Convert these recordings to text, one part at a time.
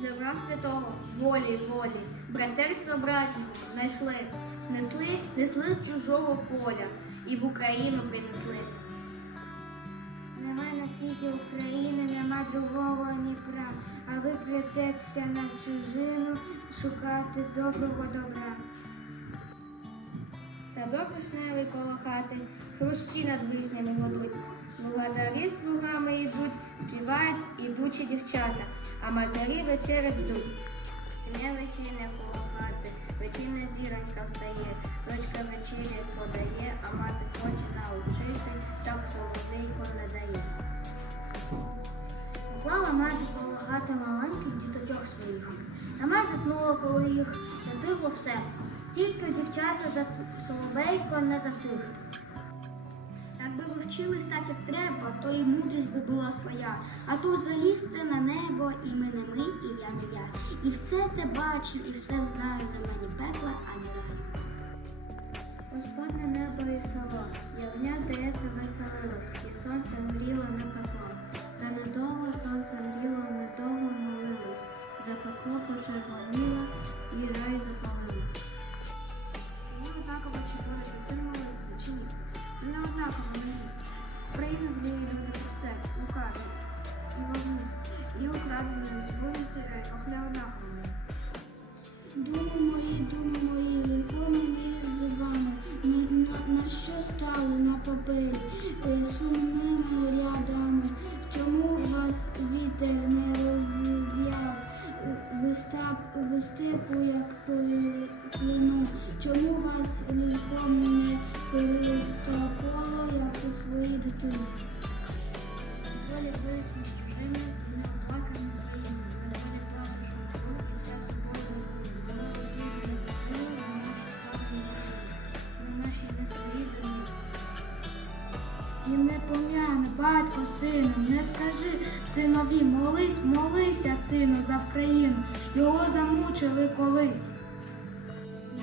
Добра святого, волі, волі, братерства братнього знайшли, несли, несли чужого поля. І в Україну принесли. Нема на світі України, нема другого Дніпра, а ви плететься на чужину шукати доброго добра. Садок вишневий коло хати, хрущі над вишнями годуть. Благодарі з плугами йдуть, співають ідучі дівчата, а матері вечерять ждуть. Сім'я вечірня коло хати, вечірня зіронька встає, дочка вечеря подає, а мати хоче научити, так соловейко не дає. Поклала мати коло хати маленьких діточок своїх. Сама заснула коло їх, затихло все. Тільки дівчата зат... соловейко не затих. Якби ви вчились так, як треба, то і мудрість би була своя. А то залізти на небо і ми не ми, і я не я. І все те бачу, і все знаю, на мені пекла, а не рай. Господне небо і село, ягня, здається, веселилось, і сонце горіло не пекло. Та недовго сонце гріло, недовго молилось, запекло, почервоніло і рай запалило. Мені однаково чи творити Україна зліє люди лукаві, і вогні, і украдені з вулиці рейках не однаково мені. Думи мої, думи мої, лихо мені вами, на, на, що стали на папері, сумними рядами, чому вас вітер не розів'яв, вистепу, як плину, чому вас лихо не перестопало, І не батько сину, не скажи синові, молись, молися, сину, за Вкраїну, його замучили колись.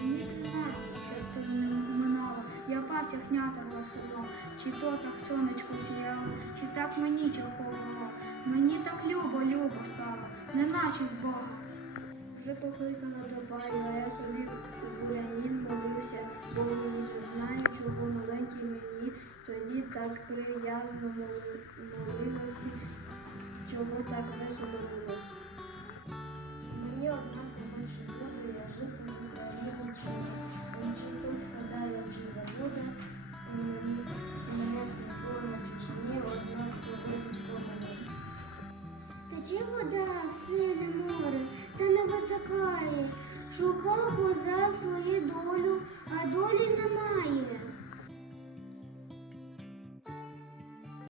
Мені минало, я пас ягнята за село, чи то так сонечко сіяло, чи так мені чого було. Мені так любо, любо стало, не наче Бога. Вже покликала до паю, а я собі у так приязно моли- молилася, чого так весело було. Мені однаково чи буду я жити в Україні чи. Чи хтось гадає, чи забуде, мене з ніколи чи ні, однаково висадко мене. Тече вода в сине море, та не витикає. Шукав козак свою долю.